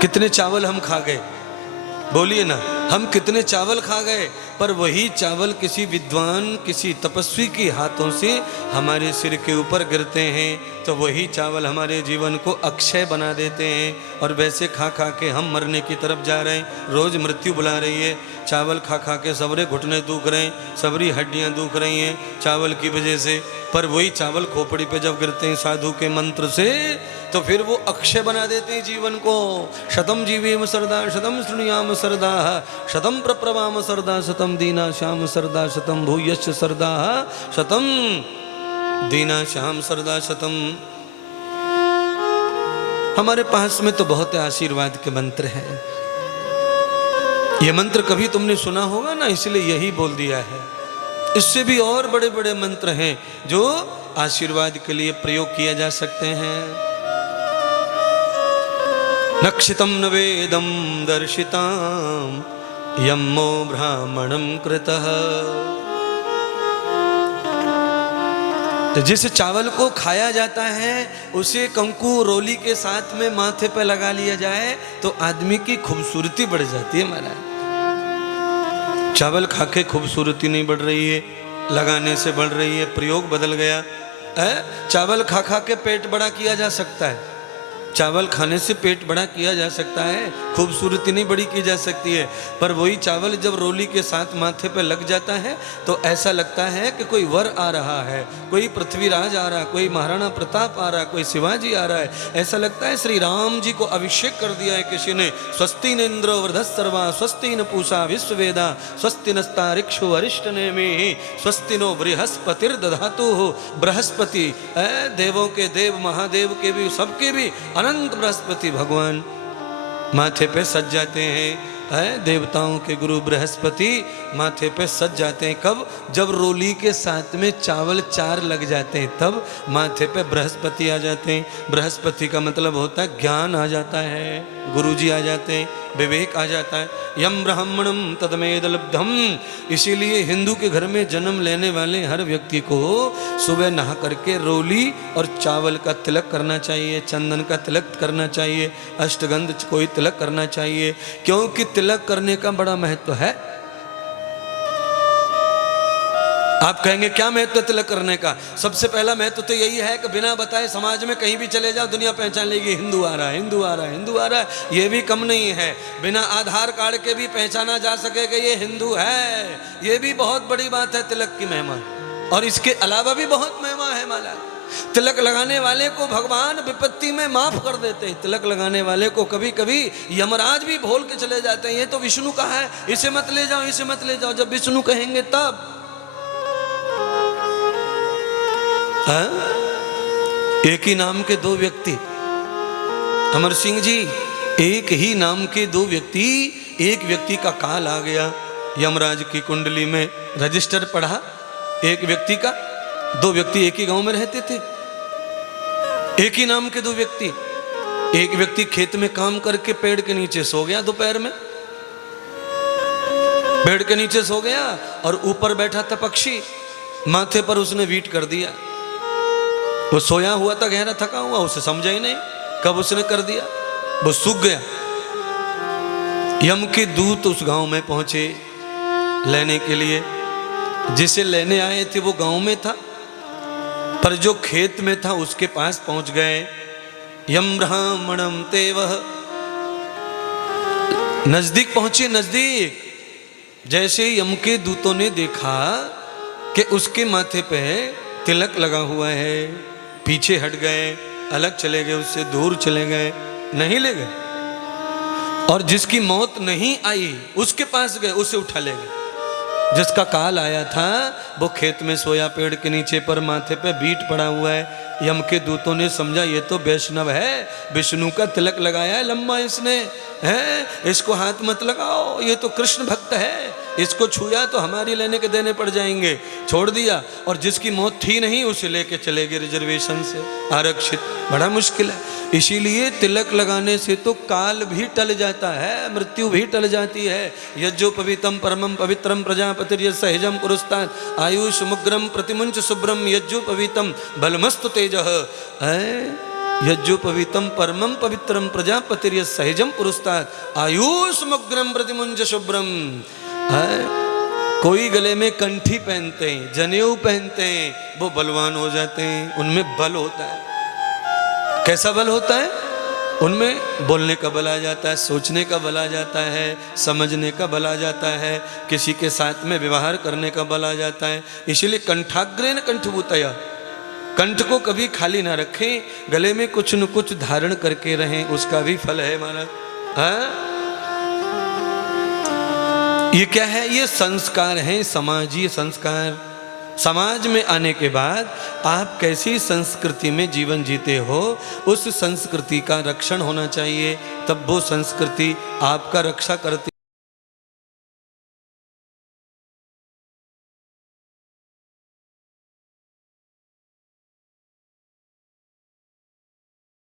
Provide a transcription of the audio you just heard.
कितने चावल हम खा गए, बोलिए ना, हम कितने चावल खा गए, पर वही चावल किसी विद्वान किसी तपस्वी के हाथों से हमारे सिर के ऊपर गिरते हैं तो वही चावल हमारे जीवन को अक्षय बना देते हैं। और वैसे खा खा के हम मरने की तरफ जा रहे हैं, रोज़ मृत्यु बुला रही है। चावल खा खा के सबरे घुटने दुख रहे हैं, सबरी हड्डियां दुख रही हैं चावल की वजह से, पर वही चावल खोपड़ी पे जब गिरते हैं साधु के मंत्र से तो फिर वो अक्षय बना देते हैं जीवन को। शतम जीवेम सरदा शतम शृणुयाम सरदा शतम प्रप्रवाम सरदा शतम दीना श्याम सरदा शतम भूयश्च सरदा शतम दीना श्याम सरदा शतम। हमारे पास में तो बहुत आशीर्वाद के मंत्र हैं। ये मंत्र कभी तुमने सुना होगा ना, इसलिए यही बोल दिया है। इससे भी और बड़े बड़े मंत्र हैं जो आशीर्वाद के लिए प्रयोग किया जा सकते हैं। नक्षितम न वेदम दर्शिताम यम्मो ब्राह्मणम कृतः। तो जिस चावल को खाया जाता है उसे कंकु रोली के साथ में माथे पे लगा लिया जाए तो आदमी की खूबसूरती बढ़ जाती है महाराज। चावल खा के खूबसूरती नहीं बढ़ रही है, लगाने से बढ़ रही है, प्रयोग बदल गया है। चावल खा खा के पेट बड़ा किया जा सकता है, चावल खाने से पेट बड़ा किया जा सकता है, खूबसूरती नहीं बड़ी की जा सकती है। पर वही चावल जब रोली के साथ माथे पे लग जाता है तो ऐसा लगता है कि कोई वर आ रहा है, कोई पृथ्वीराज आ रहा है, कोई महाराणा प्रताप आ रहा है, कोई शिवाजी आ रहा है। ऐसा लगता है श्री राम जी को अभिषेक कर दिया है किसी ने। स्वस्ति न इंद्रो वृधस्सर्वा स्वस्ति न पूषा विश्ववेदा स्वस्ति नस्तारिक्षु अरिष्टनेमि स्वस्ति नो बृहस्पतिर्दधातु। बृहस्पति देवों के देव, महादेव के भी, सबके भी अनंत बृहस्पति भगवान माथे पे सज जाते हैं। देवताओं के गुरु बृहस्पति माथे पे सज जाते हैं। कब? जब रोली के साथ में चावल 4 लग जाते हैं तब माथे पे बृहस्पति आ जाते हैं। बृहस्पति का मतलब होता है ज्ञान आ जाता है, गुरुजी आ जाते हैं, विवेक आ जाता है। यम ब्राह्मणम तदमेद लब्धम। इसीलिए हिंदू के घर में जन्म लेने वाले हर व्यक्ति को सुबह नहा करके रोली और चावल का तिलक करना चाहिए, चंदन का तिलक करना चाहिए, अष्टगंध कोई तिलक करना चाहिए, क्योंकि तिलक करने का बड़ा महत्व है। आप कहेंगे क्या महत्व है तिलक करने का? सबसे पहला महत्व तो यही है कि बिना बताए समाज में कहीं भी चले जाओ दुनिया पहचान लेगी, हिंदू आ रहा है, हिंदू आ रहा है, हिंदू आ रहा है। ये भी कम नहीं है, बिना आधार कार्ड के भी पहचाना जा सकेगा ये हिंदू है। ये भी बहुत बड़ी बात है तिलक की महिमा। और इसके अलावा भी बहुत महिमा है माला। तिलक लगाने वाले को भगवान विपत्ति में माफ कर देते हैं। तिलक लगाने वाले को कभी कभी यमराज भी भूल के चले जाते हैं, ये तो विष्णु का है, इसे मत ले जाओ, इसे मत ले जाओ। जब विष्णु कहेंगे तब एक ही नाम के 2 व्यक्ति, अमर सिंह जी, एक ही नाम के 2 व्यक्ति, एक व्यक्ति का काल आ गया, यमराज की कुंडली में रजिस्टर पढ़ा, एक व्यक्ति का, 2 व्यक्ति एक ही गांव में रहते थे, एक ही नाम के 2 व्यक्ति। एक व्यक्ति खेत में काम करके पेड़ के नीचे सो गया दोपहर में, पेड़ के नीचे सो गया और ऊपर बैठा था पक्षी, माथे पर उसने वीट कर दिया। वो सोया हुआ था, गहरा थका हुआ, उसे समझा ही नहीं कब उसने कर दिया, वो सूख गया। यम के दूत उस गांव में पहुंचे लेने के लिए, जिसे लेने आए थे वो गांव में था, पर जो खेत में था उसके पास पहुंच गए। यम ब्राह्मणम तेवह, नजदीक पहुंचे, नजदीक। जैसे यम के दूतों ने देखा कि उसके माथे पे तिलक लगा हुआ है, पीछे हट गए, अलग चले गए, उससे दूर चले गए, नहीं ले गए। और जिसकी मौत नहीं आई उसके पास गए, उसे उठा ले गए। जिसका काल आया था वो खेत में सोया पेड़ के नीचे, पर माथे पे बीट पड़ा हुआ है। यम के दूतों ने समझा ये तो वैष्णव है, विष्णु का तिलक लगाया है लंबा इसने, है, इसको हाथ मत लगाओ, ये तो कृष्ण भक्त है, इसको छुआ तो हमारी लेने के देने पड़ जाएंगे। छोड़ दिया, और जिसकी मौत थी नहीं उसे लेके चले गए रिजर्वेशन से, आरक्षित। बड़ा मुश्किल है। इसीलिए तिलक लगाने से तो काल भी टल जाता है, मृत्यु भी टल जाती है। यज्जो पवित्रम परमम पवित्रम प्रजापतिर्य सहजम पुरस्तात् आयुष मुग्रम प्रतिमुंच शुभ्रम यज्जो पवित्रम बलमस्तु तेजः। यज्जोपवीतम परमम पवित्रम प्रजापतिर सहजम पुरुस्तात् आयुष्मग्रम प्रतिमुंज शुभ्रम। कोई गले में कंठी पहनते हैं, जनेऊ पहनते हैं, वो बलवान हो जाते हैं, उनमें बल होता है। कैसा बल होता है? उनमें बोलने का बल आ जाता है, सोचने का बल आ जाता है, समझने का बल आ जाता है, किसी के साथ में व्यवहार करने का बल आ जाता है। इसलिए कंठाग्रेण कंठभूतया, कंठ को कभी खाली ना रखें, गले में कुछ न कुछ धारण करके रहें, उसका भी फल है महाराज। हाँ, ये क्या है? ये संस्कार हैं, समाजीय संस्कार। समाज में आने के बाद आप कैसी संस्कृति में जीवन जीते हो, उस संस्कृति का रक्षण होना चाहिए, तब वो संस्कृति आपका रक्षा करती